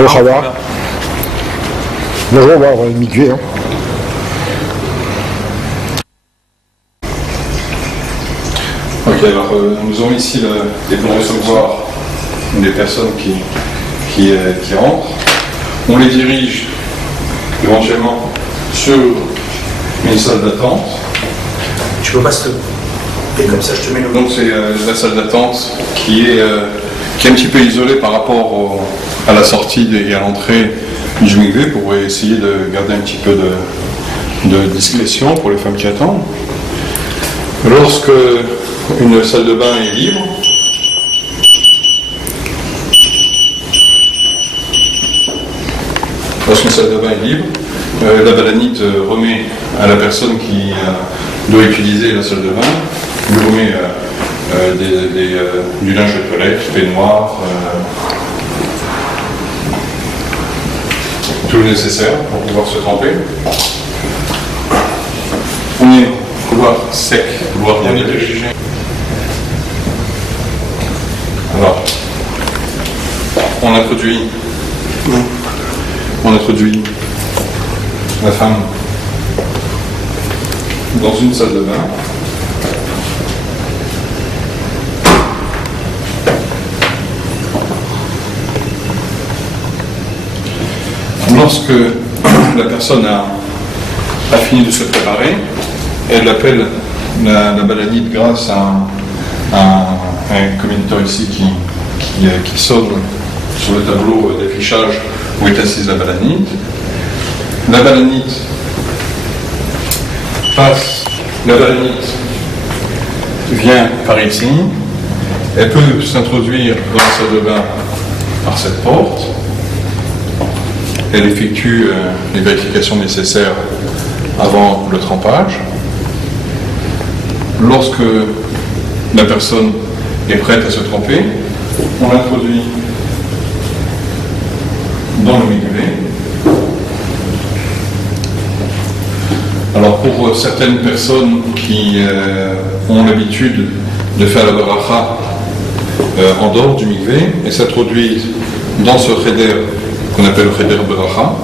Alors, ça va. Bonjour, on va avoir une migrée. Hein. Ok, alors nous avons ici les bons recevoir des personnes qui rentrent. On les dirige éventuellement sur une salle d'attente. Tu peux pas se... Et comme ça, je te mets le... Donc c'est la salle d'attente qui est un petit peu isolée par rapport à la sortie et à l'entrée du mikvé pour essayer de garder un petit peu de discrétion pour les femmes qui attendent. Lorsque une salle de bain est libre, la balanite remet à la personne qui doit utiliser la salle de bain, lui remet du linge de toilette, peignoir, tout le nécessaire pour pouvoir se tremper. On est couloir sec, couloir bien dirigé. Alors, on introduit la femme dans une salle de bain. Lorsque la personne a fini de se préparer, elle appelle la balanite grâce à un communicateur ici qui sonne sur le tableau d'affichage où est assise la balanite. La balanite vient par ici, elle peut s'introduire dans la salle de bain par cette porte, elle effectue les vérifications nécessaires avant le trempage. Lorsque la personne est prête à se tremper, on l'introduit dans le mikvé. Alors pour certaines personnes qui ont l'habitude de faire la baracha en dehors du mikvé et s'introduisent dans ce cheder qu'on appelle le cheder baracha,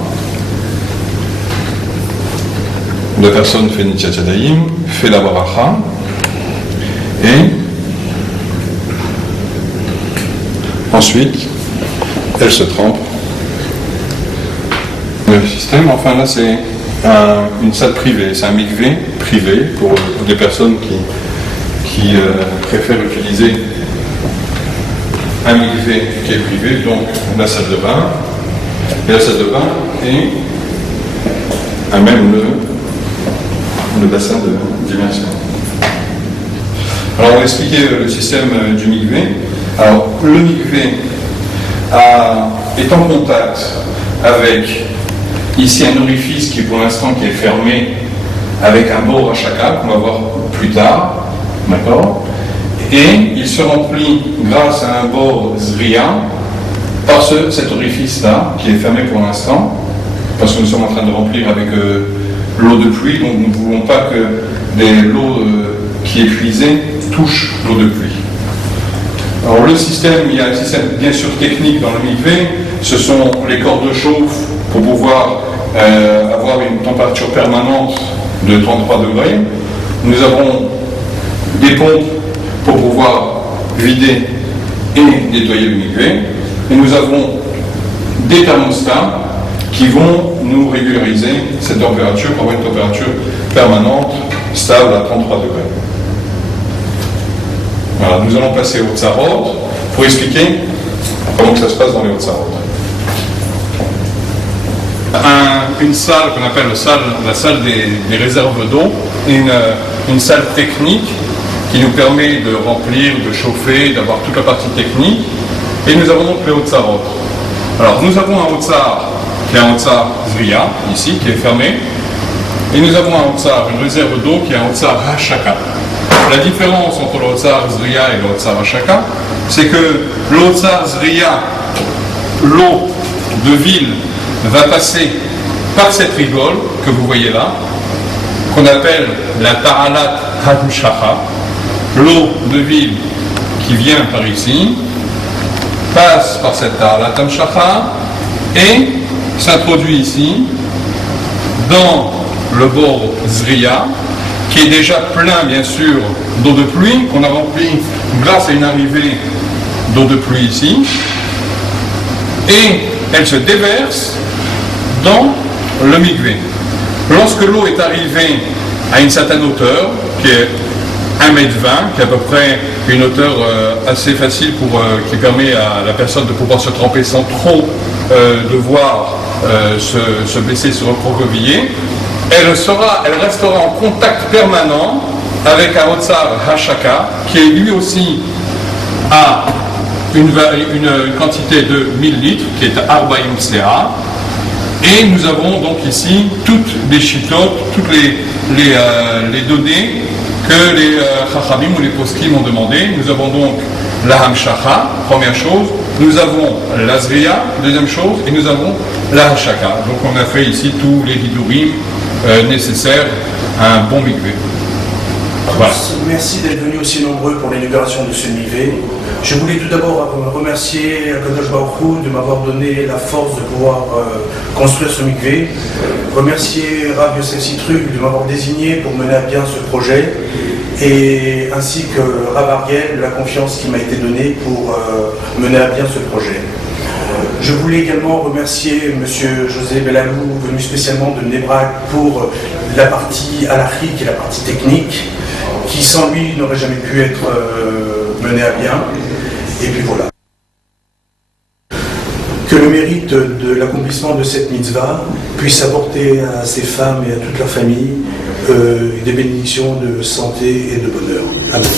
la personne fait Netiat Yadayim, fait la baracha et ensuite elle se trempe. Le système, enfin là c'est une salle privée, c'est un mikvé privé pour des personnes qui préfèrent utiliser un mikvé qui est privé, donc la salle de bain. Et la salle de bain est à même le bassin d'immersion. Alors on va expliquer le système du mikvé. Alors le mikvé est en contact avec ici un orifice qui pour l'instant qui est fermé avec un bord à chacun qu'on va voir plus tard, d'accord, et il se remplit grâce à un bord zria par cet orifice là qui est fermé pour l'instant parce que nous sommes en train de remplir avec l'eau de pluie, donc nous ne voulons pas que l'eau qui est puisée touche l'eau de pluie. Alors le système, il y a un système bien sûr technique dans le mikvé, ce sont les cordes de chauffe pour pouvoir avoir une température permanente de 33 degrés. Nous avons des pompes pour pouvoir vider et nettoyer le mikvé. Et nous avons des thermostats qui vont nous régulariser cette température pour avoir une température permanente, stable à 33 degrés. Voilà, nous allons passer au Tzarot pour expliquer comment ça se passe dans les Hauts-Tzarot. Une salle qu'on appelle la salle des réserves d'eau, une salle technique qui nous permet de remplir, de chauffer, d'avoir toute la partie technique. Et nous avons donc les Hauts-Tzarot. Alors nous avons un Hauts-Tzar qui est un Hauts-Tzar Zriya, ici, qui est fermé. Et nous avons un Hauts-Tzar, une réserve d'eau qui est un Hauts-Tzar Hashaka. La différence entre le Hauts-Tzar Zriya et le Hauts-Tzar Hashaka, c'est que le Hauts-Tzar Zriya, l'eau de ville va passer par cette rigole que vous voyez là, qu'on appelle la Ta'alat Hamshacha. L'eau de ville qui vient par ici passe par cette Ta'alat Hamshacha et s'introduit ici dans le bord Zriya, qui est déjà plein bien sûr d'eau de pluie, qu'on a rempli grâce à une arrivée d'eau de pluie ici, et elle se déverse dans le mikvé. Lorsque l'eau est arrivée à une certaine hauteur, qui est 1,20 m, qui est à peu près une hauteur assez facile qui permet à la personne de pouvoir se tremper sans trop devoir se baisser, se recroqueviller, elle restera en contact permanent avec un Otsar Hashaka, qui est lui aussi à une quantité de 1000 litres, qui est Arbaïm Sea. Et nous avons donc ici toutes les chitotes, toutes les données que les Chachamim ou les Poskim ont demandé. Nous avons donc la Hamshacha, première chose, nous avons la Zriya, deuxième chose, et nous avons la Hashaka. Donc on a fait ici tous les hidurim nécessaires à un bon mikvé. Voilà. Merci d'être venus aussi nombreux pour l'inauguration de ce mikvé. Je voulais tout d'abord remercier Akadosh Baruch Hu de m'avoir donné la force de pouvoir construire ce mikvé. Remercier Rav Yosef Sitrug de m'avoir désigné pour mener à bien ce projet, et ainsi que Rav Ariel de la confiance qui m'a été donnée pour mener à bien ce projet. Je voulais également remercier M. José Bellalou, venu spécialement de Nebrak pour la partie halachique et la partie technique, qui sans lui n'aurait jamais pu être menée à bien. Et puis voilà. Que le mérite de l'accomplissement de cette mitzvah puisse apporter à ces femmes et à toute leur famille des bénédictions de santé et de bonheur. Amen.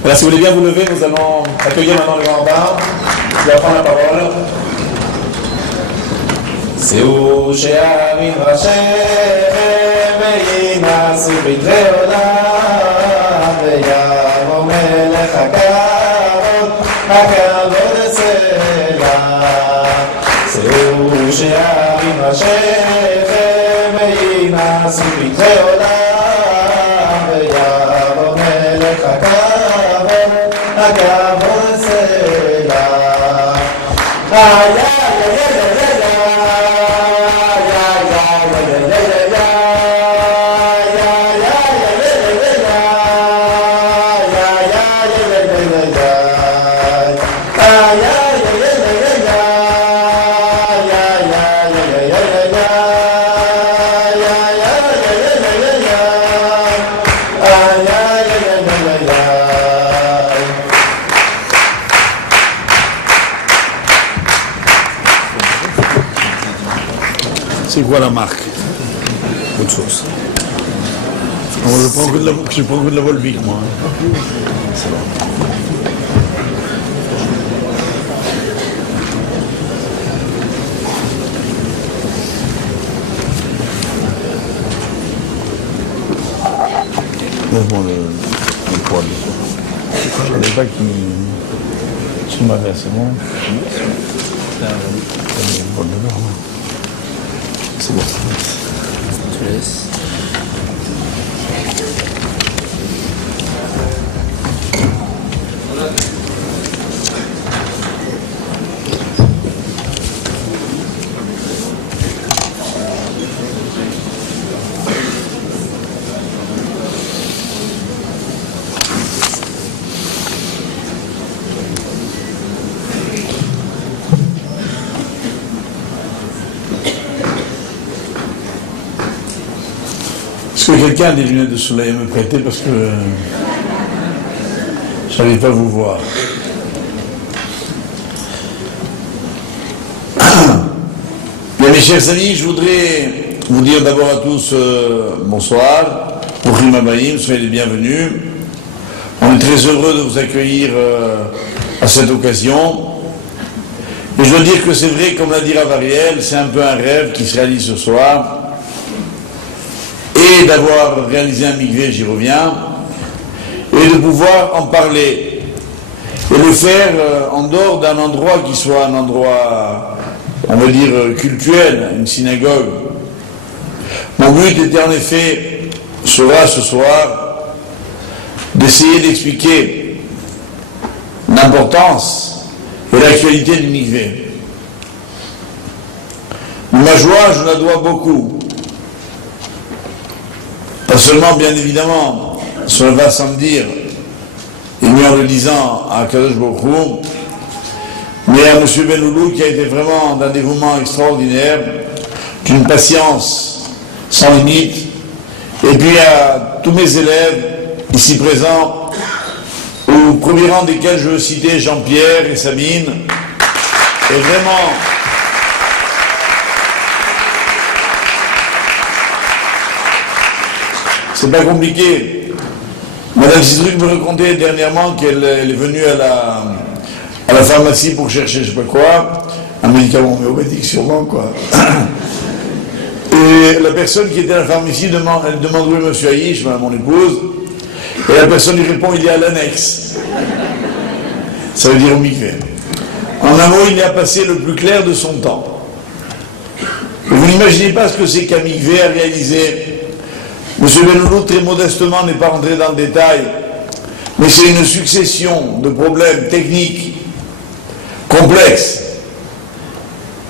Voilà, si vous voulez bien vous lever, nous allons accueillir maintenant le grand bar qui va prendre la parole. Seu she'arim rashechem ve'yinasu b'drei olam ve'yavo melech hakavod esela. Seu she'arim rashechem ve'yinasu b'drei olam ve'yavo melech hakavod esela. C'est quoi la marque? Autre chose. Je prends que de la Volvic, moi. C'est bon. Laisse-moi le poil. Je ne savais pas qui m'avait, c'est bon. C'est bon. Tu laisses. Est-ce que quelqu'un a des lunettes de soleil à me prêter parce que je n'arrive pas à vous voir. Mes chers amis, je voudrais vous dire d'abord à tous bonsoir, Bruchim Habayim, soyez les bienvenus. On est très heureux de vous accueillir à cette occasion. Et je dois dire que c'est vrai, comme l'a dit Rav Ariel, c'est un peu un rêve qui se réalise ce soir. Et d'avoir réalisé un mikvé, j'y reviens, et de pouvoir en parler. Et le faire en dehors d'un endroit qui soit un endroit, on va dire, cultuel, une synagogue. Mon but était en effet, sera ce soir, d'essayer d'expliquer l'importance et l'actualité du mikvé. Ma joie, je la dois beaucoup. Pas seulement, bien évidemment, cela va sans me dire, et mieux en le disant à Kadosh Baruch Hu, mais à M. Benloulou qui a été vraiment d'un dévouement extraordinaire, d'une patience sans limite, et puis à tous mes élèves ici présents, au premier rang desquels je veux citer Jean-Pierre et Sabine, et vraiment c'est pas compliqué. Madame Cidruc me racontait dernièrement qu'elle est venue à la pharmacie pour chercher je sais pas quoi, un médicament homéopathique sûrement quoi. Et la personne qui était à la pharmacie elle demande où est monsieur Aïch, mon épouse, et la personne lui répond il est à l'annexe. Ça veut dire au mikvé. En un mot, il y a passé le plus clair de son temps. Vous n'imaginez pas ce que c'est qu'un mikvé à réaliser. Monsieur Benloulou, très modestement, n'est pas rentré dans le détail, mais c'est une succession de problèmes techniques complexes,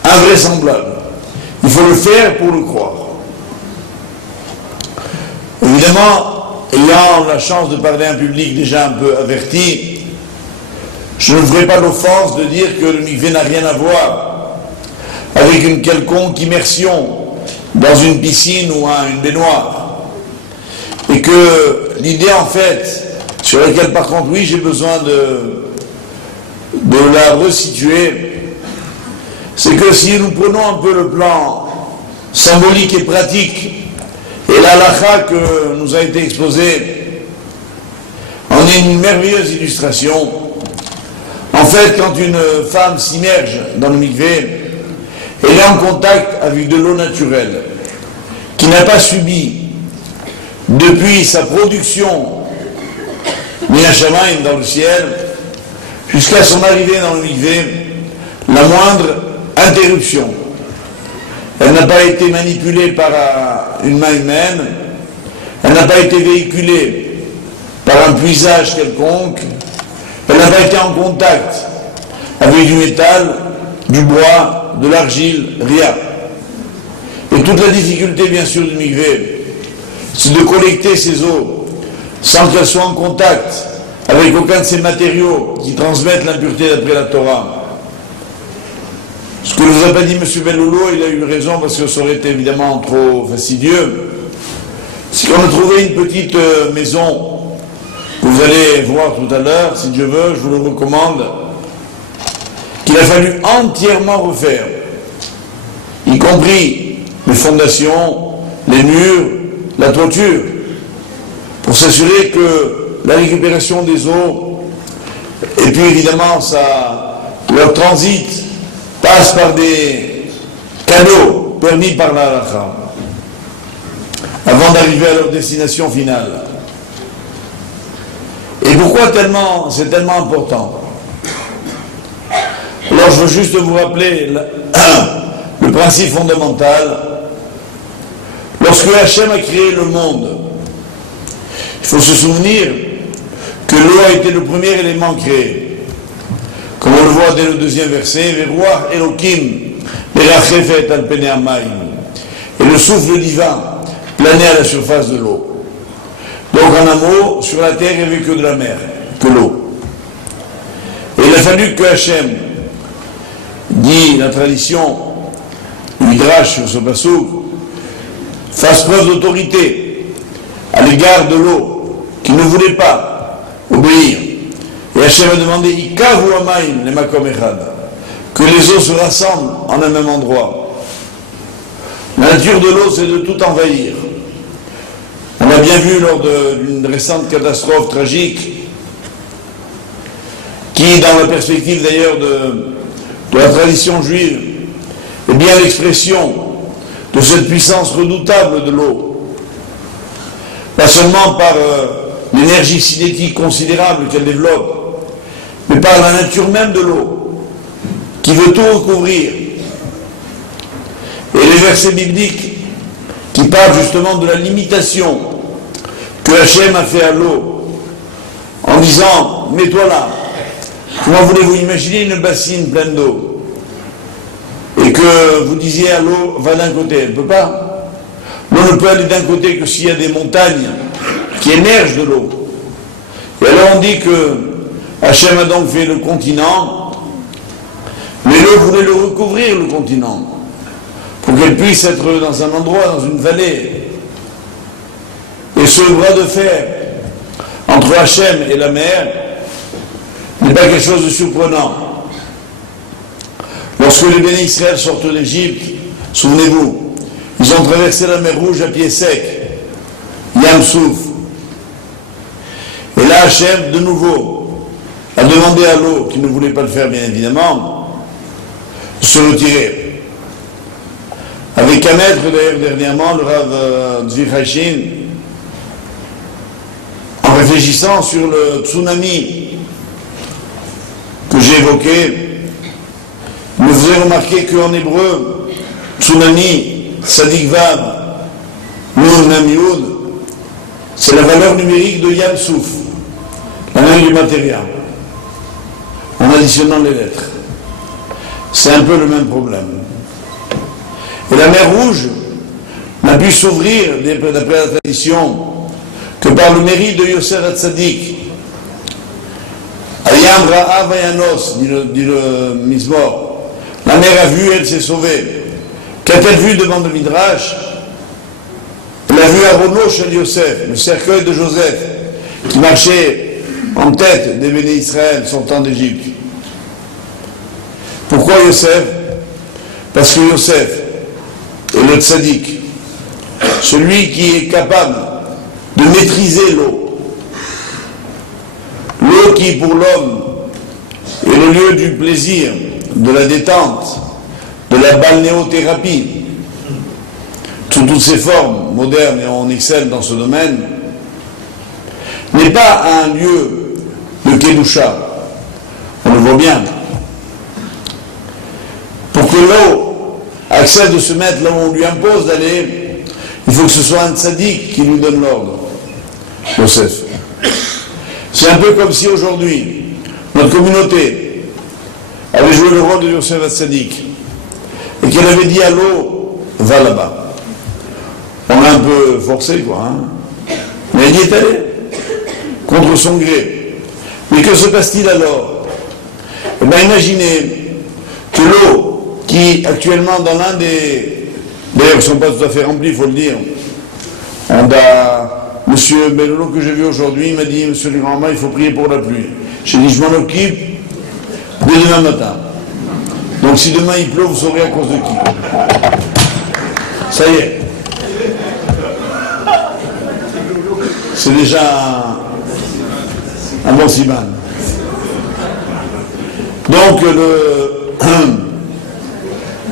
invraisemblables. Il faut le faire pour le croire. Évidemment, ayant la chance de parler à un public déjà un peu averti, je ne ferai pas l'offense de dire que le mikvé n'a rien à voir avec une quelconque immersion dans une piscine ou une baignoire. Et que l'idée, en fait, sur laquelle, par contre, oui, j'ai besoin de la resituer, c'est que si nous prenons un peu le plan symbolique et pratique, et l'halakha que nous a été exposé, en est une merveilleuse illustration. En fait, quand une femme s'immerge dans le mikvé, elle est en contact avec de l'eau naturelle, qui n'a pas subi depuis sa production Minashamayim dans le ciel jusqu'à son arrivée dans le mikvé, la moindre interruption. Elle n'a pas été manipulée par une main humaine, elle n'a pas été véhiculée par un puisage quelconque, elle n'a pas été en contact avec du métal, du bois, de l'argile, rien. Et toute la difficulté bien sûr du mikvé, c'est de collecter ces eaux sans qu'elles soient en contact avec aucun de ces matériaux qui transmettent l'impureté d'après la Torah. Ce que ne vous a pas dit M. Benloulou, il a eu raison parce que ça aurait été évidemment trop fastidieux, c'est qu'on a trouvé une petite maison que vous allez voir tout à l'heure, si Dieu veut, je vous le recommande, qu'il a fallu entièrement refaire, y compris les fondations, les murs, la toiture, pour s'assurer que la récupération des eaux, et puis évidemment leur transit, passe par des canaux permis par la halakha, avant d'arriver à leur destination finale. Et pourquoi c'est tellement important? Alors je veux juste vous rappeler le principe fondamental. Lorsque Hachem a créé le monde, il faut se souvenir que l'eau a été le premier élément créé. Comme on le voit dès le deuxième verset, Veruach Elokim merachefet al penei hamayim. Et le souffle divin planait à la surface de l'eau. Donc en un mot, sur la terre il n'y avait que de la mer, que l'eau. Et il a fallu que Hachem, dit la tradition, le Midrash sur ce passouk, fasse preuve d'autorité à l'égard de l'eau, qui ne voulait pas obéir. Et Hachem a demandé que les eaux se rassemblent en un même endroit. La nature de l'eau, c'est de tout envahir. On l'a bien vu lors d'une récente catastrophe tragique, qui, dans la perspective d'ailleurs de la tradition juive, est bien l'expression de cette puissance redoutable de l'eau. Pas seulement par l'énergie cinétique considérable qu'elle développe, mais par la nature même de l'eau, qui veut tout recouvrir. Et les versets bibliques qui parlent justement de la limitation que Hachem a fait à l'eau, en disant « mets-toi là ». Comment voulez-vous imaginer une bassine pleine d'eau et que vous disiez à l'eau « va d'un côté », elle ne peut pas. L'eau ne peut aller d'un côté que s'il y a des montagnes qui émergent de l'eau. Et alors on dit que Hachem a donc fait le continent, mais l'eau voulait le recouvrir, le continent, pour qu'elle puisse être dans un endroit, dans une vallée. Et ce bras de fer entre Hachem et la mer n'est pas quelque chose de surprenant. Lorsque les bénis Israël sortent d'Égypte, souvenez-vous, ils ont traversé la mer Rouge à pied sec, Yam Souf. Et là, Hachem, de nouveau, a demandé à l'eau, qui ne voulait pas le faire bien évidemment, de se retirer. Avec un maître, d'ailleurs, dernièrement, le Rav Zvi Chashin, en réfléchissant sur le tsunami que j'ai évoqué, me faisait remarquer qu'en hébreu, tsunami, sadik vav, nun nam yud, c'est la valeur numérique de Yam Souf, la mer du matériel, en additionnant les lettres. C'est un peu le même problème. Et la mer Rouge n'a pu s'ouvrir, d'après la tradition, que par le mérite de Yosef Hatzadik. Ayam Ra'a Vayanos, dit le Mizmor. La mer a vu, elle s'est sauvée. Qu'a-t-elle vu devant le Midrash? Elle a vu Arono chez Yosef, le cercueil de Joseph, qui marchait en tête des bénis Israël sortant d'Égypte. Pourquoi Yosef? Parce que Yosef est le tzaddik, celui qui est capable de maîtriser l'eau. L'eau qui, pour l'homme, est le lieu du plaisir, de la détente, de la balnéothérapie, sous toutes ses formes modernes, et on excelle dans ce domaine, n'est pas un lieu de kedusha. On le voit bien. Pour que l'eau accepte de se mettre là où on lui impose d'aller, il faut que ce soit un tzaddik qui lui donne l'ordre. Yosef. C'est un peu comme si aujourd'hui, notre communauté avait joué le rôle de Yosef Hatzadik et qu'elle avait dit à l'eau, va là-bas. On a un peu forcé, quoi. Mais elle y est allée, contre son gré. Mais que se passe-t-il alors? Eh bien, imaginez que l'eau qui, actuellement, dans l'un des... D'ailleurs, ils ne sont pas tout à fait remplis, il faut le dire. On a... Monsieur Bellolo, que j'ai vu aujourd'hui, il m'a dit, monsieur le grand-mère, il faut prier pour la pluie. J'ai dit, je m'en occupe dès demain matin. Donc si demain il pleut, vous saurez à cause de qui. Ça y est. C'est déjà un bon siman. Donc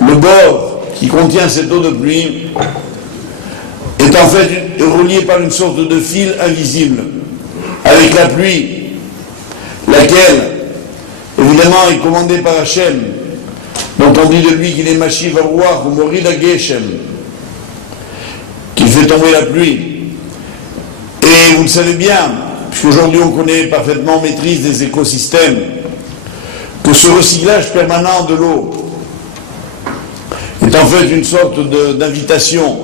le bord qui contient cette eau de pluie est en fait relié par une sorte de fil invisible avec la pluie, laquelle évidemment est commandée par Hachem, dont on dit de lui qu'il est Mashiv Aruach ou Morid Geshem, qu'il fait tomber la pluie. Et vous le savez bien, puisqu'aujourd'hui on connaît parfaitement maîtrise des écosystèmes, que ce recyclage permanent de l'eau est en fait une sorte d'invitation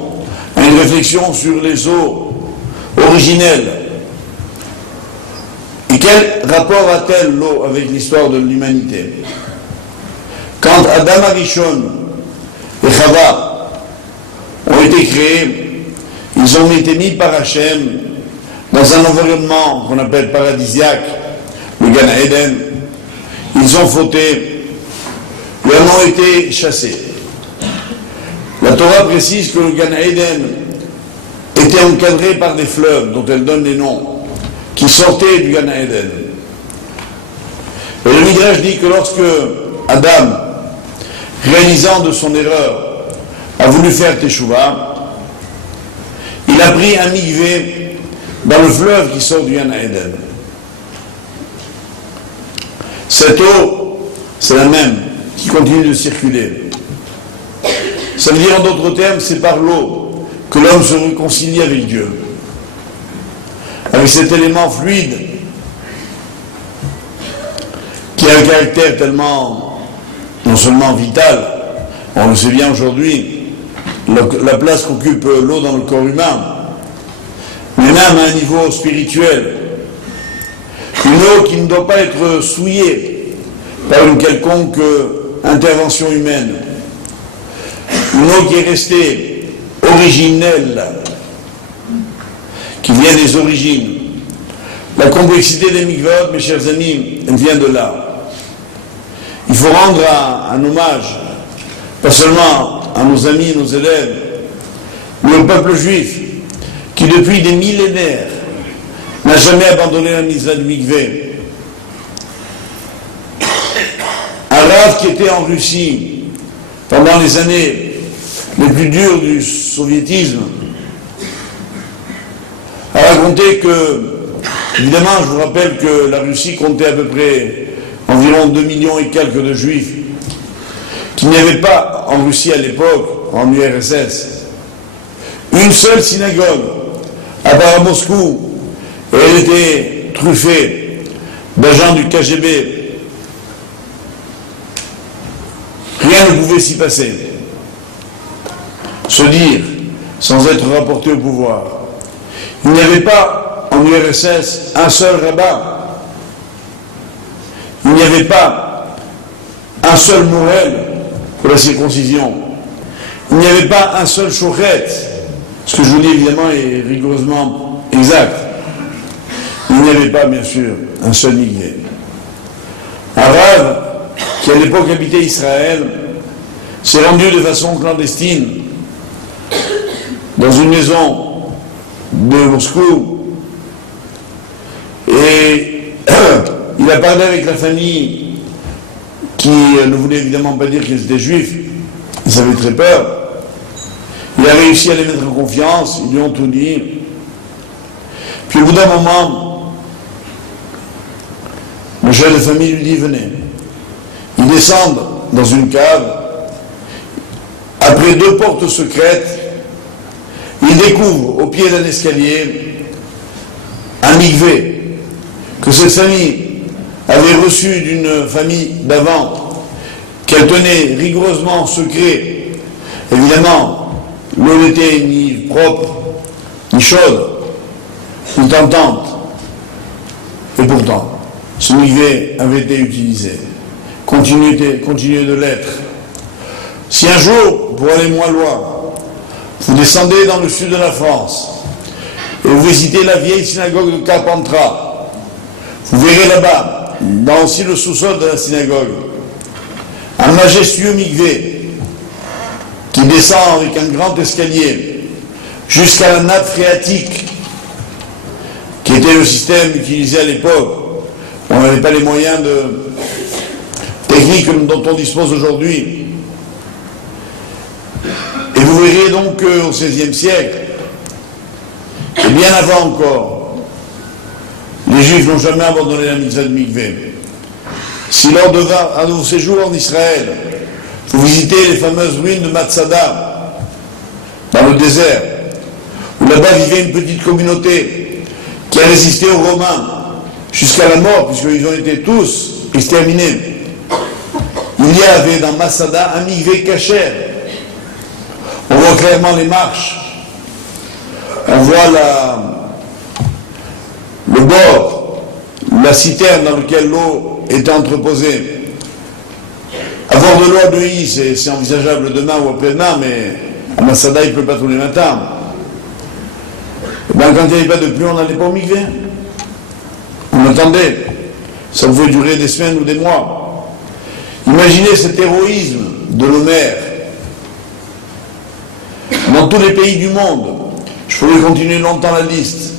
à une réflexion sur les eaux originelles. Et quel rapport a-t-elle l'eau avec l'histoire de l'humanité? Quand Adam Arishon et Chava ont été créés, ils ont été mis par Hachem dans un environnement qu'on appelle paradisiaque, le Gan Eden. Ils ont fauté, ils en ont été chassés. La Torah précise que le Gan Eden était encadré par des fleuves dont elle donne les noms, qui sortaient du Gan Eden. Et le Midrash dit que lorsque Adam, réalisant de son erreur, a voulu faire Teshuvah, il a pris un mikvé dans le fleuve qui sort du Gan Eden. Cette eau, c'est la même qui continue de circuler. Ça veut dire en d'autres termes, c'est par l'eau que l'homme se réconcilie avec Dieu. Avec cet élément fluide qui a un caractère tellement, non seulement vital, on le sait bien aujourd'hui, la place qu'occupe l'eau dans le corps humain, mais même à un niveau spirituel. Une eau qui ne doit pas être souillée par une quelconque intervention humaine. Une eau qui est restée originelle, qui vient des origines. La complexité des mikvot, mes chers amis, elle vient de là. Il faut rendre un hommage, pas seulement à nos amis, nos élèves, mais au peuple juif, qui depuis des millénaires n'a jamais abandonné la mitzvah du mikvé. Un rav qui était en Russie pendant les années les plus dures du soviétisme a raconté que, évidemment, je vous rappelle que la Russie comptait à peu près environ 2 millions et quelques de juifs, qu'il n'y avait pas en Russie à l'époque, en URSS, une seule synagogue, à part à Moscou, et elle était truffée d'agents du KGB. Rien ne pouvait s'y passer. Se dire, sans être rapporté au pouvoir. Il n'y avait pas en URSS un seul rabbin. Il n'y avait pas un seul morel pour la circoncision. Il n'y avait pas un seul shochet. Ce que je vous dis évidemment est rigoureusement exact. Il n'y avait pas, bien sûr, un seul mikvé. Un rav qui à l'époque habitait Israël s'est rendu de façon clandestine dans une maison de Moscou et il a parlé avec la famille qui ne voulait évidemment pas dire qu'ils étaient juifs, ils avaient très peur. Il a réussi à les mettre en confiance, ils lui ont tout dit. Puis au bout d'un moment, le chef de famille lui dit venez. Ils descendent dans une cave, après 2 portes secrètes, ils découvrent au pied d'un escalier un mikvé que cette famille avait reçu d'une famille d'avant, qu'elle tenait rigoureusement secret. Évidemment, l'eau n'était ni propre, ni chaude, ni tentante. Et pourtant, ce mikvé avait été utilisé, continuait de l'être. Si un jour, pour aller moins loin, vous descendez dans le sud de la France et vous visitez la vieille synagogue de Carpentras, vous verrez là-bas, dans aussi le sous-sol de la synagogue, un majestueux mikvé qui descend avec un grand escalier jusqu'à la nappe phréatique, qui était le système utilisé à l'époque. On n'avait pas les moyens techniques dont on dispose aujourd'hui. Et vous verrez donc qu'au XVIe siècle, et bien avant encore, les Juifs n'ont jamais abandonné la mitzvah de mikvé. Si lors de vos séjours en Israël, vous visitez les fameuses ruines de Matsada, dans le désert, où là-bas vivait une petite communauté qui a résisté aux Romains jusqu'à la mort, puisqu'ils ont été tous exterminés. Il y avait dans Matsada un mikvé kasher. On voit clairement les marches, on voit le bord, la citerne dans laquelle l'eau était entreposée. Avoir de l'eau à Neuilly, c'est envisageable demain ou après-demain, mais à Matsada, il ne pleut pas tous les matins. Et bien, quand il n'y avait pas de pluie, on n'allait pas au mikvé. On attendait. Ça pouvait durer des semaines ou des mois. Imaginez cet héroïsme de l'Homère. dans tous les pays du monde, je pourrais continuer longtemps la liste,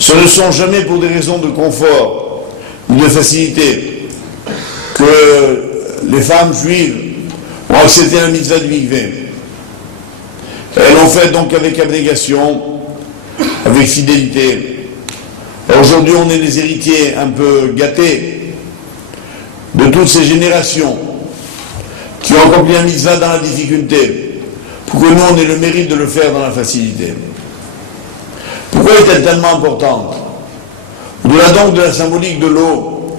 ce ne sont jamais pour des raisons de confort ni de facilité que les femmes juives ont accepté la mitzvah du mikvé. Elles l'ont fait donc avec abnégation, avec fidélité. Aujourd'hui, on est les héritiers un peu gâtés de toutes ces générations qui ont accompli la mitzvah dans la difficulté, pour que nous, on ait le mérite de le faire dans la facilité. Pourquoi est-elle tellement importante? Au-delà donc de la symbolique de l'eau,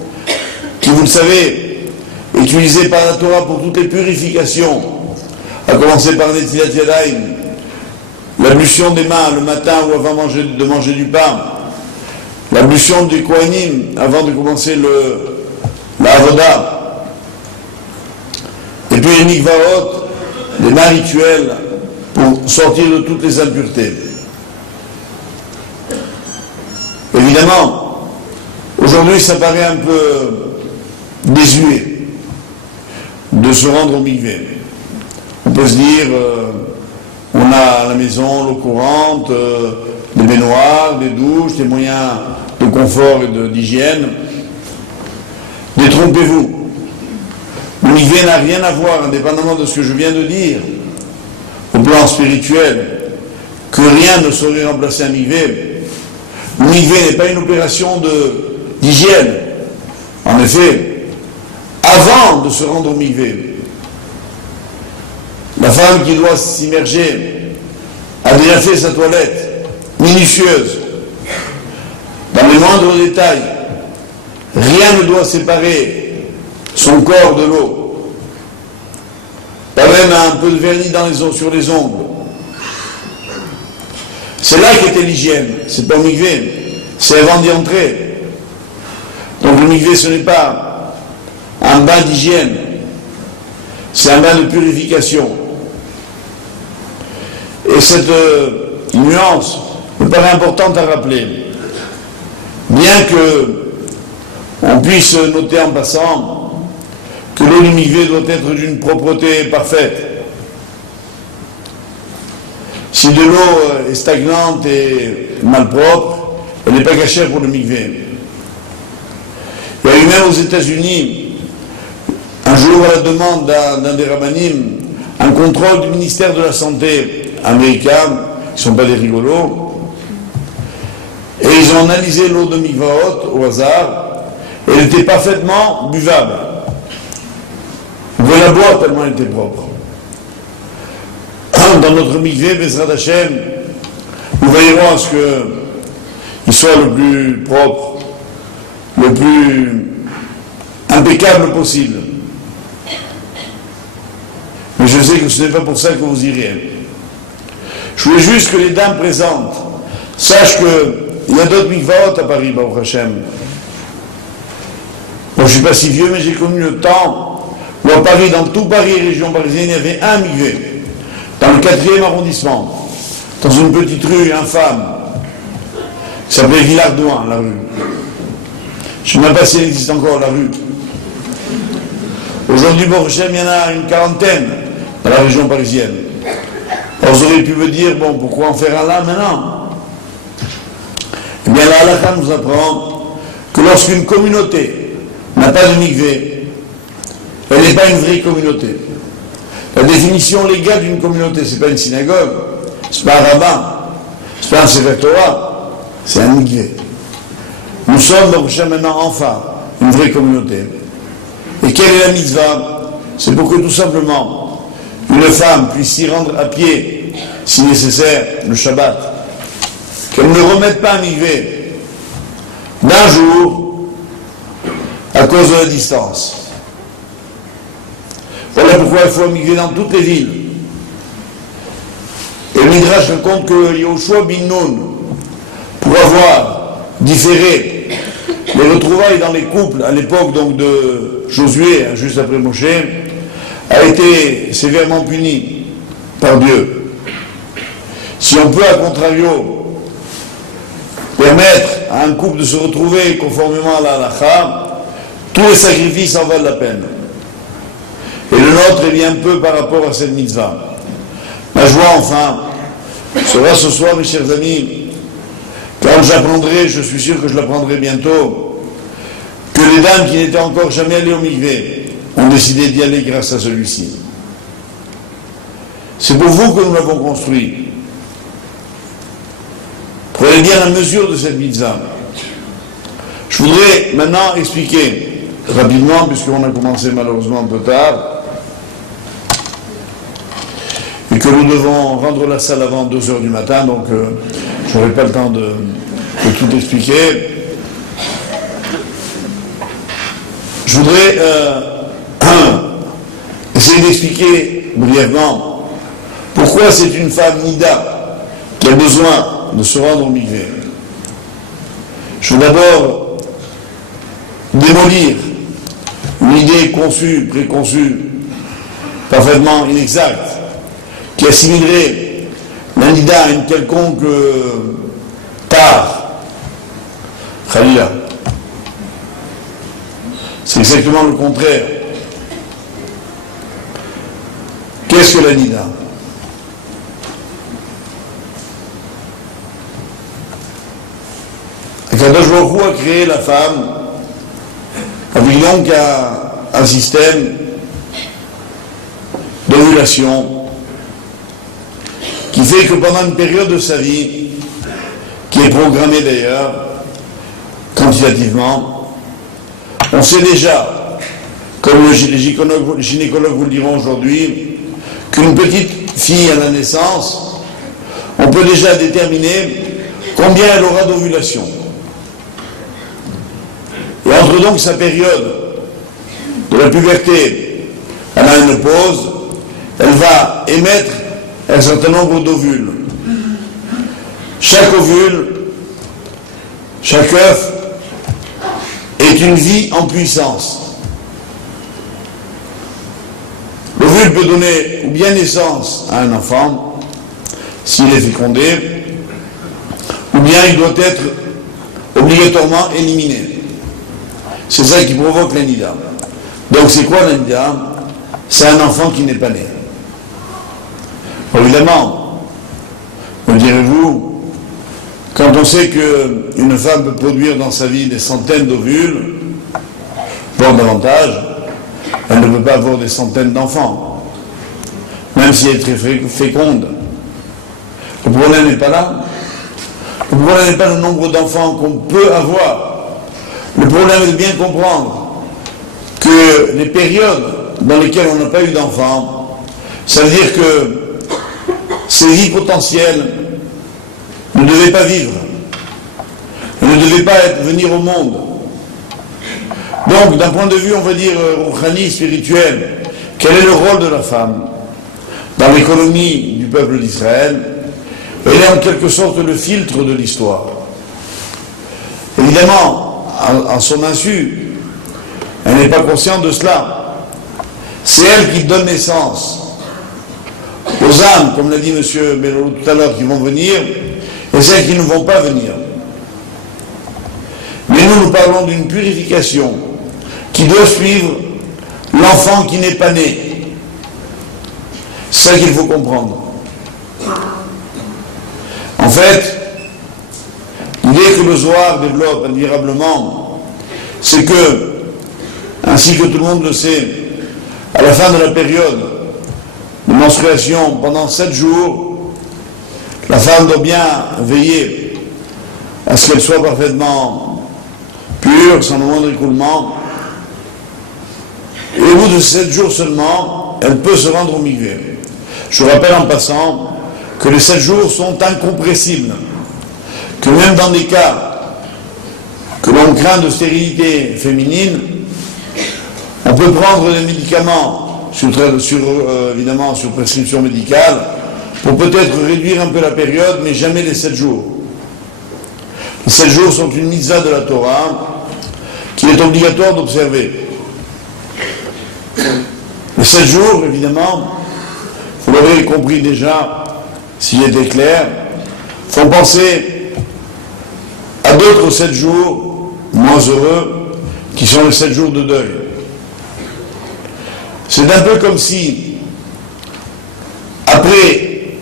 qui, vous le savez, est utilisée par la Torah pour toutes les purifications, à commencer par Netilat Yadayim, l'ablution des mains le matin ou avant de manger du pain, l'ablution du Kohanim avant de commencer la Avoda, et puis les mikvaot, les mains rituelles pour sortir de toutes les impuretés. Évidemment, aujourd'hui ça paraît un peu désuet de se rendre au mikvé. On peut se dire, on a à la maison l'eau courante, des baignoires, des douches, des moyens de confort et d'hygiène. Détrompez-vous. Le mikvé n'a rien à voir, indépendamment de ce que je viens de dire, au plan spirituel, que rien ne saurait remplacer un mikvé. Le mikvé n'est pas une opération d'hygiène. En effet, avant de se rendre au mikvé, la femme qui doit s'immerger a déjà fait sa toilette minutieuse, dans les moindres détails. Rien ne doit séparer son corps de l'eau. Pas même un peu de vernis sur les ongles. C'est là qu'était l'hygiène, c'est pas au mikvé, c'est avant d'y entrer. Donc le mikvé, ce n'est pas un bain d'hygiène, c'est un bain de purification. Et cette nuance me paraît importante à rappeler. Bien que on puisse noter en passant que l'eau du mikvé doit être d'une propreté parfaite. Si de l'eau est stagnante et malpropre, elle n'est pas cachère pour le mikvé. Il y a eu même aux États-Unis, un jour à la demande d'un des rabbanim, un contrôle du ministère de la Santé américain, qui ne sont pas des rigolos, et ils ont analysé l'eau de mikvaot au hasard, et elle était parfaitement buvable. On pouvait la boire tellement elle était propre. Dans notre mikvé, Bezrat Hashem, nous veillerons à ce qu'il soit le plus propre, le plus impeccable possible. Mais je sais que ce n'est pas pour ça que vous irez. Je voulais juste que les dames présentes sachent qu'il y a d'autres mikvaot à Paris, Baruch Hashem. Bon, je ne suis pas si vieux, mais j'ai connu le temps où à Paris, dans tout Paris et région parisienne, il y avait un mikvé. Dans le 4e arrondissement, dans une petite rue infâme, qui s'appelait Villardouin, la rue. Je ne sais même pas si elle existe encore, la rue. Aujourd'hui, il y en a une quarantaine dans la région parisienne. Alors vous auriez pu me dire, bon, pourquoi en faire un là maintenant? Eh bien, la halakha nous apprend que lorsqu'une communauté n'a pas de mikvé, elle n'est pas une vraie communauté. La définition légale d'une communauté, ce n'est pas une synagogue, ce n'est pas un rabbin, ce n'est pas un Sefer Torah, c'est un mikvé. Nous sommes donc maintenant enfin une vraie communauté. Et quelle est la mitzvah? C'est pour que tout simplement une femme puisse s'y rendre à pied, si nécessaire, le Shabbat. Qu'elle ne remette pas un mikvé d'un jour à cause de la distance. Voilà pourquoi il faut un mikvé dans toutes les villes. Et le Midrash raconte que Yehoshua bin Nun, pour avoir différé les retrouvailles dans les couples à l'époque donc de Josué, juste après Moshe, a été sévèrement puni par Dieu. Si on peut, à contrario, permettre à un couple de se retrouver conformément à la halakha, tous les sacrifices en valent la peine. Et le nôtre est bien peu par rapport à cette mitzvah. Ma joie, enfin, sera ce soir, mes chers amis, quand j'apprendrai, je suis sûr que je l'apprendrai bientôt, que les dames qui n'étaient encore jamais allées au mikvé ont décidé d'y aller grâce à celui-ci. C'est pour vous que nous l'avons construit. Prenez bien la mesure de cette mitzvah. Je voudrais maintenant expliquer rapidement, puisqu'on a commencé malheureusement un peu tard, et que nous devons rendre la salle avant 2h du matin, donc je n'aurai pas le temps de tout expliquer. Je voudrais essayer d'expliquer brièvement pourquoi c'est une femme nida qui a besoin de se rendre au mikvé. Je veux d'abord démolir une idée conçue, préconçue, parfaitement inexacte, qui assimilerait la nida à une quelconque tare. Khalila. C'est exactement le contraire. Qu'est-ce que la nida? Akadosh Baruch Hu a créé la femme avec donc un système d'ovulation qui fait que pendant une période de sa vie, qui est programmée d'ailleurs, quantitativement, on sait déjà, comme les gynécologues vous le diront aujourd'hui, qu'une petite fille à la naissance, on peut déjà déterminer combien elle aura d'ovulation. Et entre donc sa période de la puberté à la ménopause, elle va émettre un certain nombre d'ovules. Chaque ovule, chaque œuf est une vie en puissance. L'ovule peut donner ou bien naissance à un enfant, s'il est fécondé, ou bien il doit être obligatoirement éliminé. C'est ça qui provoque la nida. Donc c'est quoi la nida? C'est un enfant qui n'est pas né. Évidemment, me direz-vous, quand on sait qu'une femme peut produire dans sa vie des centaines d'ovules, voire davantage, elle ne peut pas avoir des centaines d'enfants, même si elle est très féconde. Le problème n'est pas là. Le problème n'est pas le nombre d'enfants qu'on peut avoir. Le problème est de bien comprendre que les périodes dans lesquelles on n'a pas eu d'enfants, ça veut dire que ces vies potentielles ne devaient pas vivre, ne devaient pas venir au monde. Donc, d'un point de vue, on va dire, rouhani, spirituel, quel est le rôle de la femme dans l'économie du peuple d'Israël? Elle est en quelque sorte le filtre de l'histoire. Évidemment, à son insu, elle n'est pas consciente de cela. C'est elle qui donne naissance aux âmes, comme l'a dit M. Bello tout à l'heure, qui vont venir, et celles qui ne vont pas venir. Mais nous parlons d'une purification qui doit suivre l'enfant qui n'est pas né. C'est ça qu'il faut comprendre. En fait, l'idée que le Zohar développe admirablement, c'est que, ainsi que tout le monde le sait, à la fin de la période de menstruation, pendant 7 jours, la femme doit bien veiller à ce qu'elle soit parfaitement pure, sans le moindre écoulement. Et au bout de 7 jours seulement, elle peut se rendre au mikvé. Je vous rappelle en passant que les 7 jours sont incompressibles, que même dans des cas que l'on craint de stérilité féminine, on peut prendre des médicaments évidemment sur prescription médicale pour peut-être réduire un peu la période, mais jamais les 7 jours. Les 7 jours sont une mitzvah de la Torah qu'il est obligatoire d'observer. Les 7 jours, évidemment, vous l'aurez compris déjà, s'il était clair, font penser à d'autres 7 jours moins heureux, qui sont les 7 jours de deuil. C'est un peu comme si, après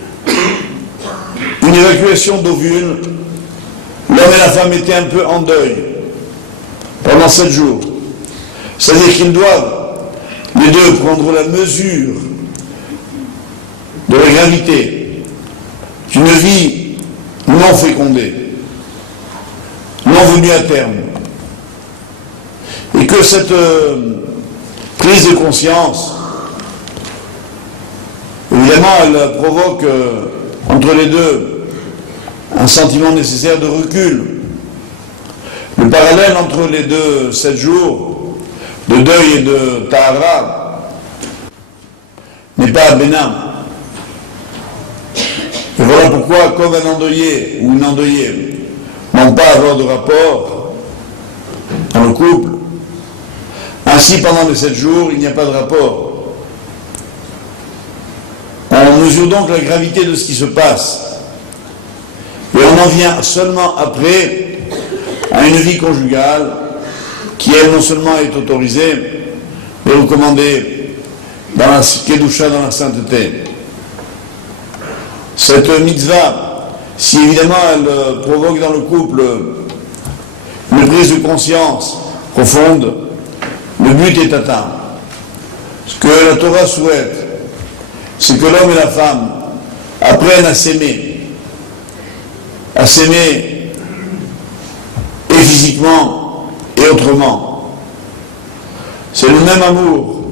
situation d'ovule, l'homme et la femme étaient un peu en deuil pendant 7 jours. C'est-à-dire qu'ils doivent, les deux, prendre la mesure de la gravité d'une vie non fécondée, non venue à terme. Et que cette prise de conscience, évidemment, elle provoque entre les deux un sentiment nécessaire de recul. Le parallèle entre les deux 7 jours de deuil et de tahara n'est pas bénin. Et voilà pourquoi, comme un endeuillé ou une endeuillée n'ont pas à avoir de rapport dans le couple, ainsi pendant les 7 jours, il n'y a pas de rapport. On mesure donc la gravité de ce qui se passe. Et on en vient seulement après à une vie conjugale qui, elle, non seulement est autorisée, mais recommandée dans la Kedusha, dans la sainteté. Cette mitzvah, si évidemment elle provoque dans le couple une prise de conscience profonde, le but est atteint. Ce que la Torah souhaite, c'est que l'homme et la femme apprennent à s'aimer et physiquement et autrement. C'est le même amour,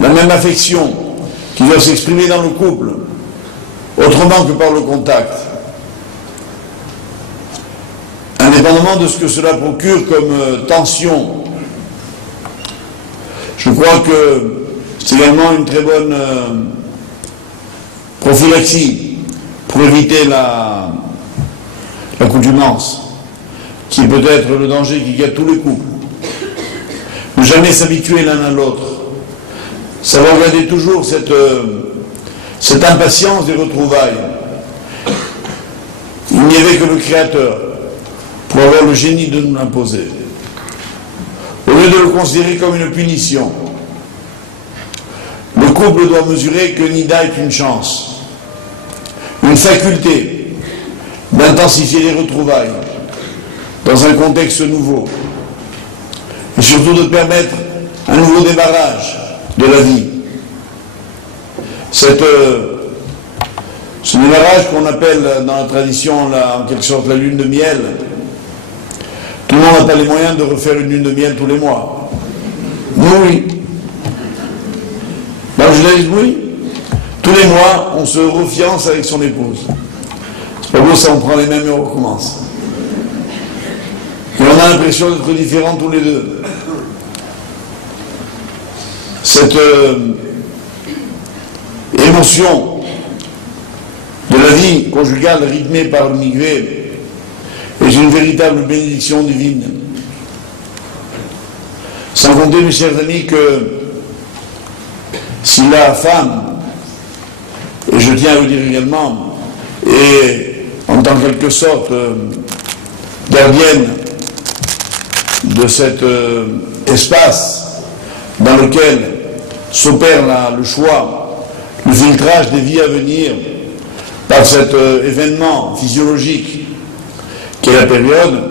la même affection qui doit s'exprimer dans le couple, autrement que par le contact. Indépendamment de ce que cela procure comme tension, je crois que c'est également une très bonne prophylaxie pour éviter l'accoutumance, qui est peut-être le danger qui guette tous les couples. Ne jamais s'habituer l'un à l'autre. Savoir garder toujours cette impatience des retrouvailles. Il n'y avait que le Créateur pour avoir le génie de nous l'imposer. Au lieu de le considérer comme une punition, le couple doit mesurer que Nida est une chance, une faculté d'intensifier les retrouvailles dans un contexte nouveau, et surtout de permettre un nouveau démarrage de la vie. Ce démarrage qu'on appelle dans la tradition en quelque sorte la lune de miel, tout le monde n'a pas les moyens de refaire une lune de miel tous les mois. Nous, oui. Dans le judaïsme, oui. Tous les mois, on se refiance avec son épouse. C'est pas beau, ça, on prend les mêmes et on recommence. Et on a l'impression d'être différents tous les deux. Cette émotion de la vie conjugale rythmée par le mikvé est une véritable bénédiction divine. Sans compter, mes chers amis, que si la femme, et je tiens à vous dire également, est en tant quelque sorte gardienne de cet espace dans lequel s'opère le choix, le filtrage des vies à venir par cet événement physiologique qu'est la période,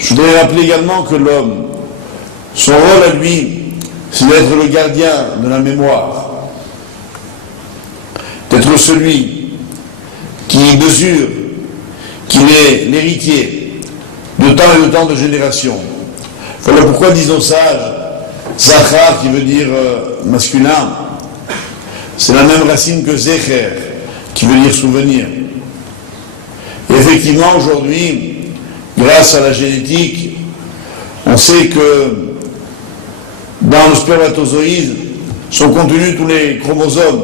je voudrais rappeler également que l'homme, son rôle à lui, c'est d'être le gardien de la mémoire, d'être celui qui mesure qu'il est l'héritier de tant et de tant de générations. Voilà pourquoi, disent nos sages, Zachar, qui veut dire masculin, c'est la même racine que Zecher, qui veut dire souvenir. Et effectivement, aujourd'hui, grâce à la génétique, on sait que dans le spermatozoïde sont contenus tous les chromosomes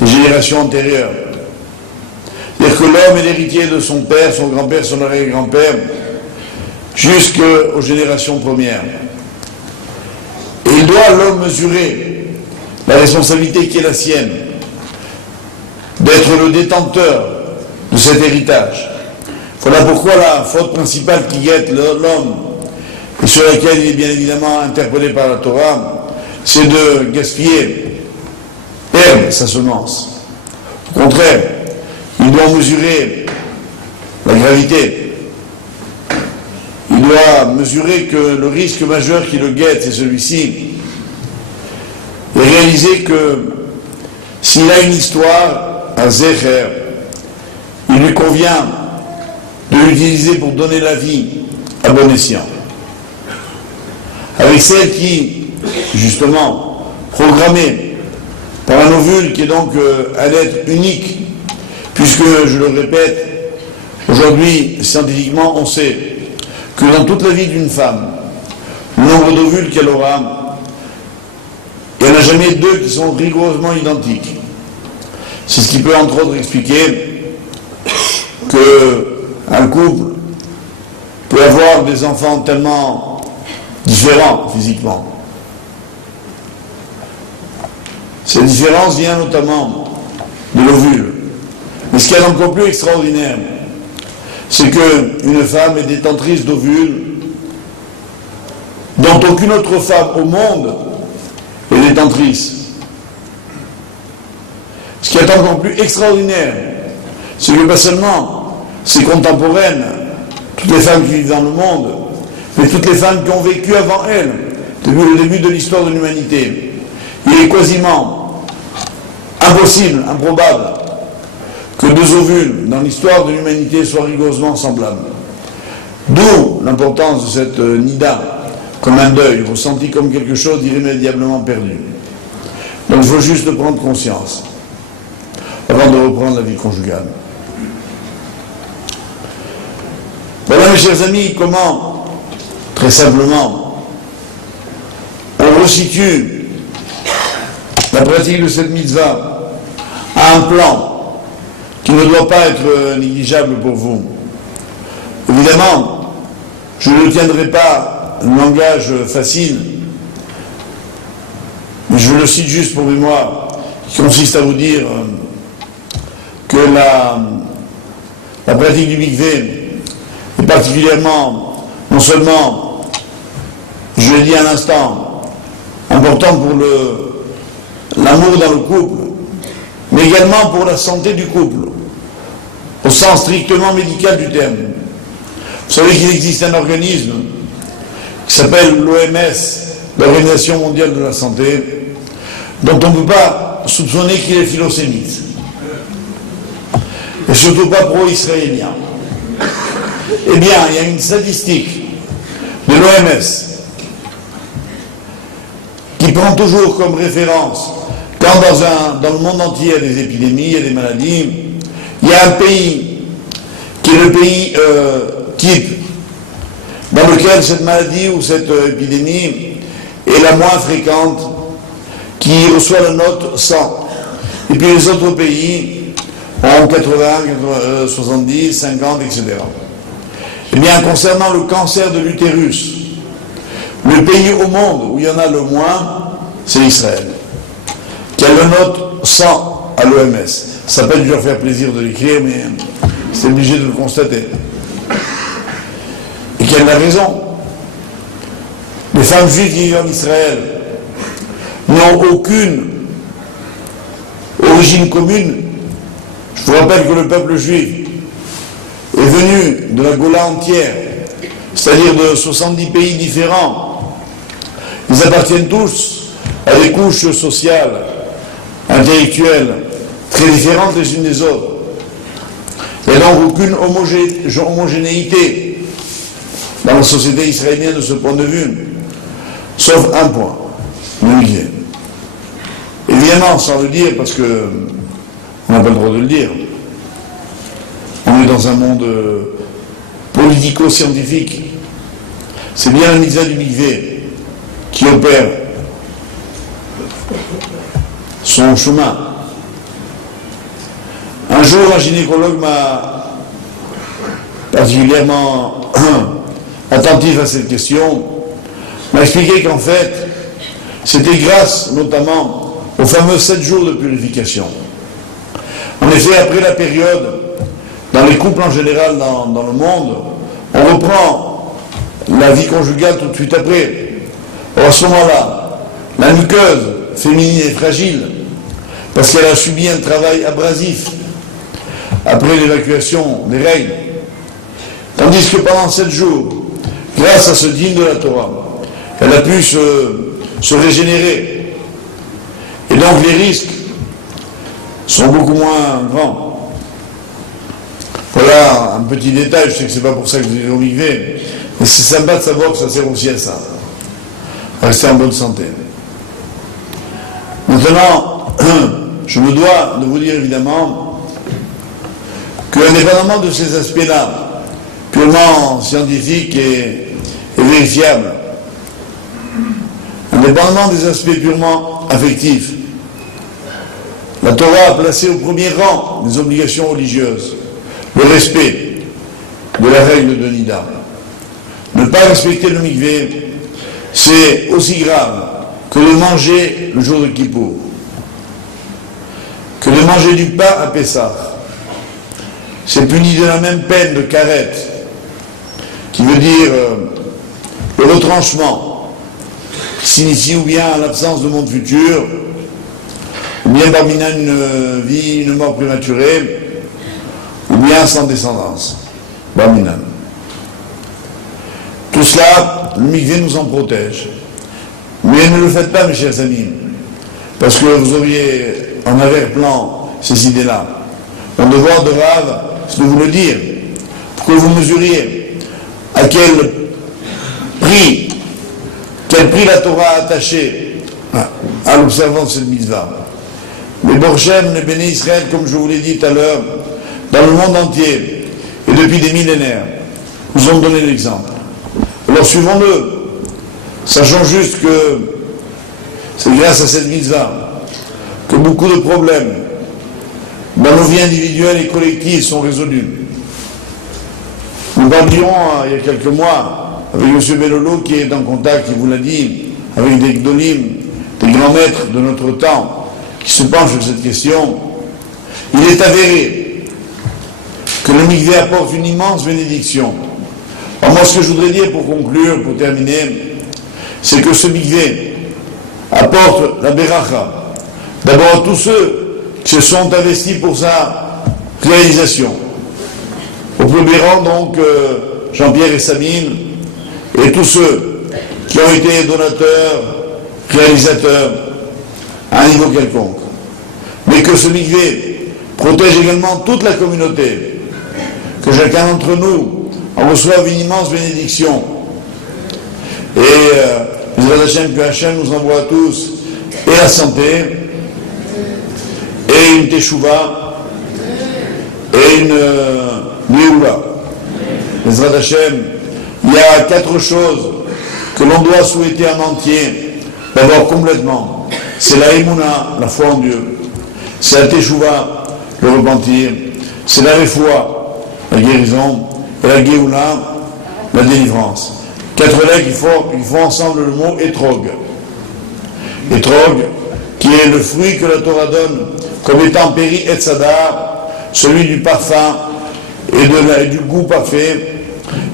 des générations antérieures. C'est-à-dire que l'homme est l'héritier de son père, son grand-père, son arrière-grand-père, jusqu'aux générations premières. Et il doit, l'homme, mesurer la responsabilité qui est la sienne, d'être le détenteur de cet héritage. Voilà pourquoi la faute principale qui guette l'homme, et sur laquelle il est bien évidemment interpellé par la Torah, c'est de gaspiller, perdre sa semence. Au contraire, Il doit mesurer la gravité. Il doit mesurer que le risque majeur qui le guette, c'est celui-ci. Et réaliser que s'il a une histoire, un Zecher, il lui convient de l'utiliser pour donner la vie à bon escient. Avec celle qui, justement, programmée par un ovule qui est donc un être unique, puisque, je le répète, aujourd'hui, scientifiquement, on sait que dans toute la vie d'une femme, le nombre d'ovules qu'elle aura, il n'y en a jamais deux qui sont rigoureusement identiques. C'est ce qui peut, entre autres, expliquer qu'un couple peut avoir des enfants tellement différents physiquement. Cette différence vient notamment de l'ovule. Mais ce qui est encore plus extraordinaire, c'est qu'une femme est détentrice d'ovules dont aucune autre femme au monde est détentrice. Ce qui est encore plus extraordinaire, c'est que pas seulement ses contemporaines, toutes les femmes qui vivent dans le monde, mais toutes les femmes qui ont vécu avant elle, depuis le début de l'histoire de l'humanité, il est quasiment impossible, improbable, que deux ovules dans l'histoire de l'humanité soient rigoureusement semblables. D'où l'importance de cette nida, comme un deuil, ressenti comme quelque chose d'irrémédiablement perdu. Donc il faut juste prendre conscience, avant de reprendre la vie conjugale. Voilà, mes chers amis, comment, très simplement, on resitue la pratique de cette mitzvah à un plan qui ne doit pas être négligeable pour vous. Évidemment, je ne tiendrai pas un langage facile, mais je le cite juste pour mémoire, qui consiste à vous dire que la pratique du mikvé est particulièrement, non seulement, je l'ai dit à l'instant, important pour l'amour dans le couple, mais également pour la santé du couple, au sens strictement médical du terme. Vous savez qu'il existe un organisme qui s'appelle l'OMS, l'Organisation mondiale de la santé, dont on ne peut pas soupçonner qu'il est philosémite, et surtout pas pro-israélien. Eh bien, il y a une statistique de l'OMS qui prend toujours comme référence, quand dans le monde entier il y a des épidémies, il y a des maladies, il y a un pays qui est le pays type, dans lequel cette maladie ou cette épidémie est la moins fréquente, qui reçoit la note 100. Et puis les autres pays ont 80, 70, 50, etc. Eh bien, concernant le cancer de l'utérus, le pays au monde où il y en a le moins, c'est Israël, qui a la note 100 à l'OMS. Ça peut toujours faire plaisir de l'écrire, mais c'est obligé de le constater. Et qu'elle a raison. Les femmes juives qui vivent en Israël n'ont aucune origine commune. Je vous rappelle que le peuple juif est venu de la Gola entière, c'est-à-dire de 70 pays différents. Ils appartiennent tous à des couches sociales, intellectuelles, très différentes les unes des autres. Il n'y a donc aucune homogénéité dans la société israélienne de ce point de vue, sauf un point, le mikvé. Évidemment, sans le dire, parce que on n'a pas le droit de le dire. On est dans un monde politico-scientifique. C'est bien la mitzvah du mikvé qui opère son chemin. Un jour, un gynécologue m'a particulièrement attentif à cette question, m'a expliqué qu'en fait, c'était grâce notamment aux fameux 7 jours de purification. En effet, après la période, dans les couples en général dans le monde, on reprend la vie conjugale tout de suite après. Or, à ce moment-là, la muqueuse féminine est fragile parce qu'elle a subi un travail abrasif. après l'évacuation des règles. Tandis que pendant 7 jours, grâce à ce dîme de la Torah, elle a pu se régénérer. Et donc les risques sont beaucoup moins grands. Voilà un petit détail, je sais que c'est pas pour ça que vous êtes au mikvé, mais c'est sympa de savoir que ça sert aussi à ça. Rester en bonne santé. Maintenant, je me dois de vous dire évidemment que, indépendamment de ces aspects-là, purement scientifiques et vérifiables, indépendamment des aspects purement affectifs, la Torah a placé au premier rang des obligations religieuses le respect de la règle de Nida. Ne pas respecter le mikvé, c'est aussi grave que de manger le jour de Kippour, que de manger du pain à Pessah. C'est puni de la même peine de karet, qui veut dire le retranchement, qui signifie ou bien l'absence de monde futur, ou bien parmi une mort prématurée, ou bien sans descendance. Barminan. Tout cela, le mikvé nous en protège. Mais ne le faites pas, mes chers amis, parce que vous auriez en arrière-plan ces idées-là. Mon devoir de Rav, c'est de vous le dire, pour que vous mesuriez à quel prix la Torah a attaché à l'observance de cette mitzvah. Les Borchem, les Béné Israël, comme je vous l'ai dit tout à l'heure, dans le monde entier, et depuis des millénaires, nous ont donné l'exemple. Alors suivons-le, sachant juste que c'est grâce à cette mitzvah que beaucoup de problèmes dans nos vies individuelles et collectives sont résolus. Nous parlions il y a quelques mois avec M. Benolo, qui est en contact, il vous l'a dit, avec des gdolim, des grands maîtres de notre temps, qui se penchent sur cette question. Il est avéré que le mikvé apporte une immense bénédiction. Alors moi, ce que je voudrais dire pour conclure, pour terminer, c'est que ce mikvé apporte la beracha. D'abord à tous ceux qui se sont investis pour sa réalisation. Au premier rang, donc, Jean-Pierre et Sabine, et tous ceux qui ont été donateurs, réalisateurs, à un niveau quelconque. Mais que ce mikvé protège également toute la communauté, que chacun d'entre nous en reçoive une immense bénédiction. Et les Hachem, que Hachem nous envoie à tous, et la santé, et une teshuva, et une Néoula. Les Hachem, il y a 4 choses que l'on doit souhaiter en entier. D'abord, complètement, c'est la Emouna, la foi en Dieu. C'est la teshuva, le repentir. C'est la refoua, la guérison. Et la Géoula, la délivrance. 4 lettres qui font ensemble le mot Etrog. Etrog, qui est le fruit que la Torah donne comme étant Péri et Tzadar, celui du parfum et du goût parfait.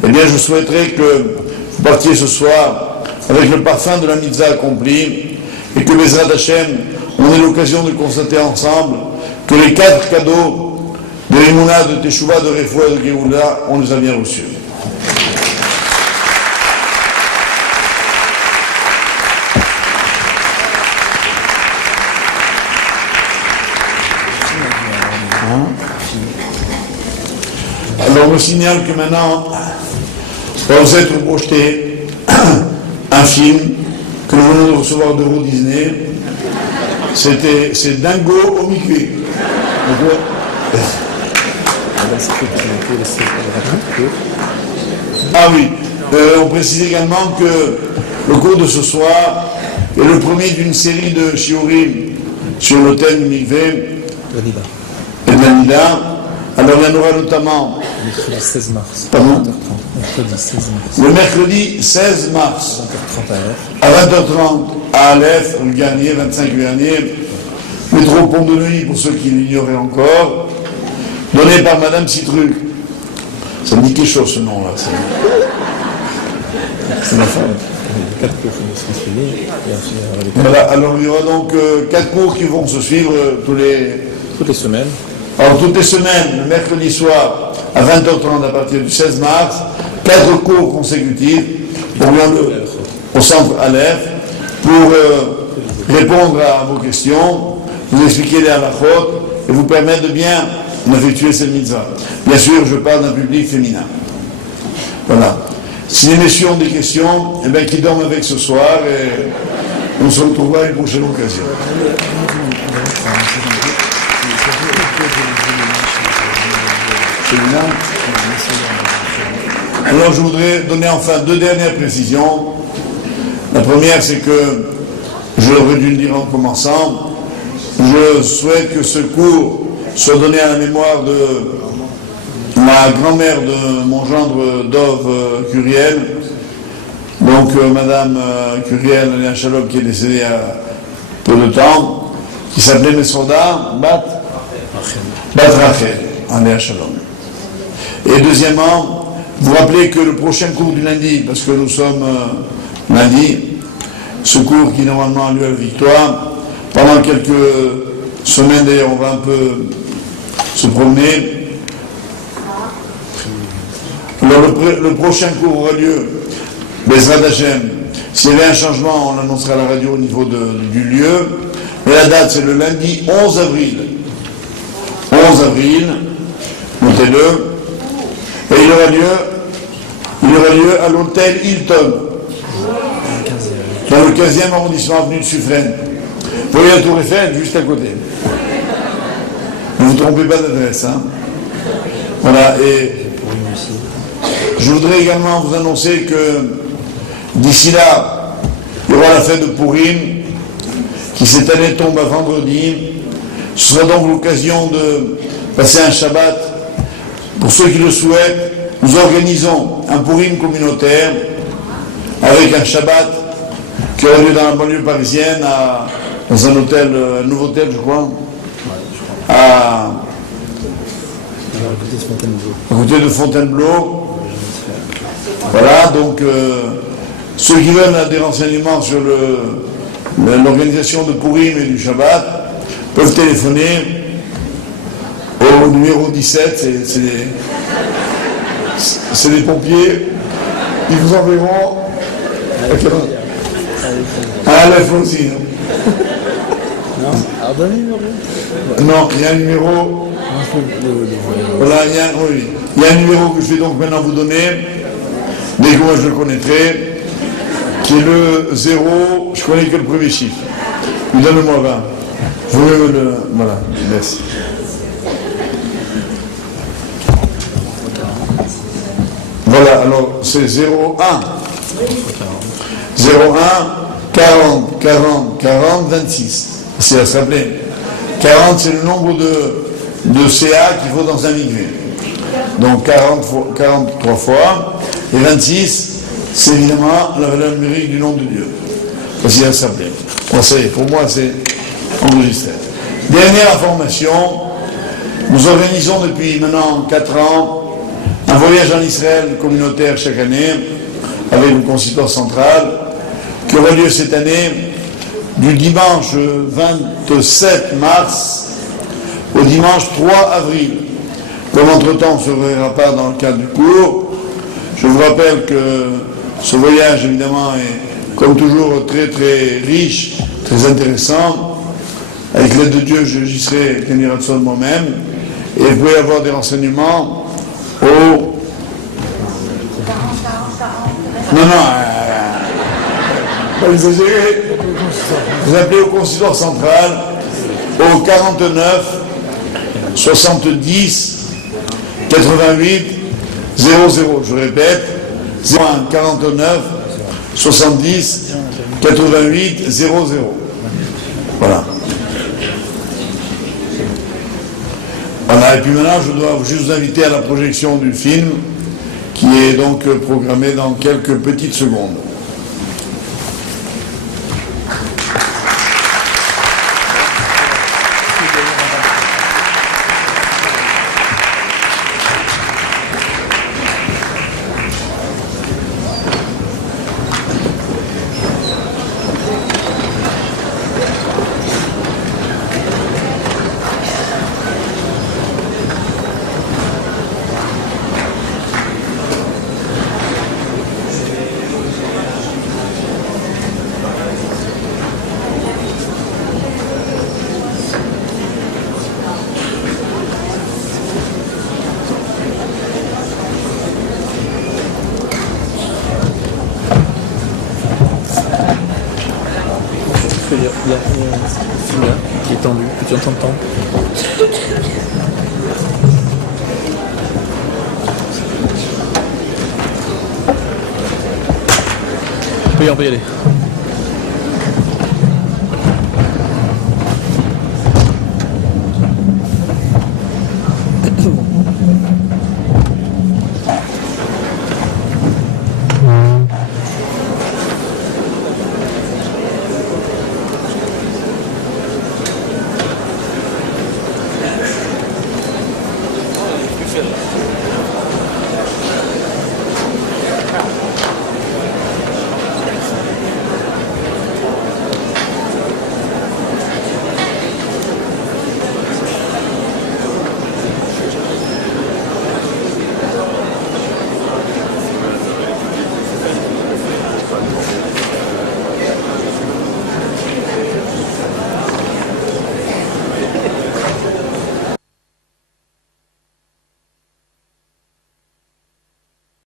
Eh bien, je souhaiterais que vous partiez ce soir avec le parfum de la mitzvah accomplie et que Bezrat Hashem, on ait l'occasion de constater ensemble que les 4 cadeaux de Emouna, de Teshuva, de Refoua et de Géoula, on les a bien reçus. Alors on me signale que maintenant va vous être projeté un film que nous venons de recevoir d'Euro Disney. C'est Dingo au mikvé. Ah oui, on précise également que le cours de ce soir est le premier d'une série de shiurim sur le thème du mikvé et de la Nida. Alors il y en aura notamment le 16 mars. Pardon, Le mercredi 16 mars. le mercredi 16 mars à 20h30 à Aleph, le Garnier, 25 Garnier, métro Pont de Neuilly pour ceux qui l'ignoraient encore, donné par Madame Citruc. Ça me dit quelque chose ce nom-là. C'est ma femme. 4 cours qui vont se suivre. Voilà, alors il y aura donc 4 cours qui vont se suivre toutes les semaines. Alors, toutes les semaines, le mercredi soir, à 20h30, à partir du 16 mars, 4 cours consécutifs au centre Aleph pour répondre à vos questions, vous expliquer les halachot et vous permettre de bien effectuer cette mitzvah. Bien sûr, je parle d'un public féminin. Voilà. Si les messieurs ont des questions, eh bien, qu'ils dorment avec ce soir et on se retrouvera à une prochaine occasion. Alors, je voudrais donner enfin 2 dernières précisions. La première, c'est que, je l'aurais dû le dire en commençant, je souhaite que ce cours soit donné à la mémoire de la grand-mère de mon gendre Dov Curiel, donc Madame Curiel, Aléa Shalom, qui est décédée il y a peu de temps, qui s'appelait Mesoda Bat Rachel, Aléa Shalom. Et deuxièmement, vous rappelez que le prochain cours du lundi, parce que nous sommes lundi, ce cours qui normalement a lieu à la Victoire, pendant quelques semaines d'ailleurs, on va un peu se promener. Alors le prochain cours aura lieu, Bezrat Hashem. S'il y avait un changement, on l'annoncera à la radio au niveau du lieu. Mais la date, c'est le lundi 11 avril. 11 avril, notez-le. Et il aura lieu à l'hôtel Hilton, dans le 15e arrondissement, avenue de Suffren. Vous voyez la Tour Eiffel, juste à côté. Ne vous trompez pas d'adresse, hein. Voilà, et je voudrais également vous annoncer que d'ici là, il y aura la fête de Purim, qui cette année tombe à vendredi. Ce sera donc l'occasion de passer un Shabbat. Pour ceux qui le souhaitent, nous organisons un Purim communautaire avec un Shabbat qui aura lieu dans la banlieue parisienne, dans un hôtel, un nouveau hôtel, je crois, à côté de Fontainebleau. Voilà, donc ceux qui veulent des renseignements sur l'organisation de Purim et du Shabbat peuvent téléphoner au numéro 17, c'est les pompiers, ils vous enverront à Aleph aussi. Non, il y a un numéro. Voilà, il y a un numéro que je vais donc maintenant vous donner, dès que moi je le connaîtrai, qui est le 0, je connais que le premier chiffre. Donne-moi 20. Vous pouvez le. Voilà, merci. Voilà, alors c'est 01 40 40 40 26. C'est à se rappeler. 40, c'est le nombre de CA qu'il faut dans un mikvé. Donc 43 fois. Et 26, c'est évidemment la valeur numérique du nom de Dieu. Facile à se rappeler. Bon, ça y est, pour moi, c'est enregistré. Dernière information. Nous organisons depuis maintenant 4 ans un voyage en Israël communautaire chaque année avec le consistoire central qui aura lieu cette année du dimanche 27 mars au dimanche 3 avril. Comme entre-temps on ne se verra pas dans le cadre du cours, je vous rappelle que ce voyage évidemment est comme toujours très très riche, très intéressant. Avec l'aide de Dieu, j'y serai tenir à de moi-même et vous pouvez avoir des renseignements au... Non, pas exagérer. Vous appelez au consistoire central au 49 70 88 00. Je répète, 01 49 70 88 00. Voilà. Voilà, et puis maintenant, je dois juste vous inviter à la projection du film qui est donc programmé dans quelques petites secondes. Il y a une fille là qui est tendue, que tu entends tendre. On peut y aller.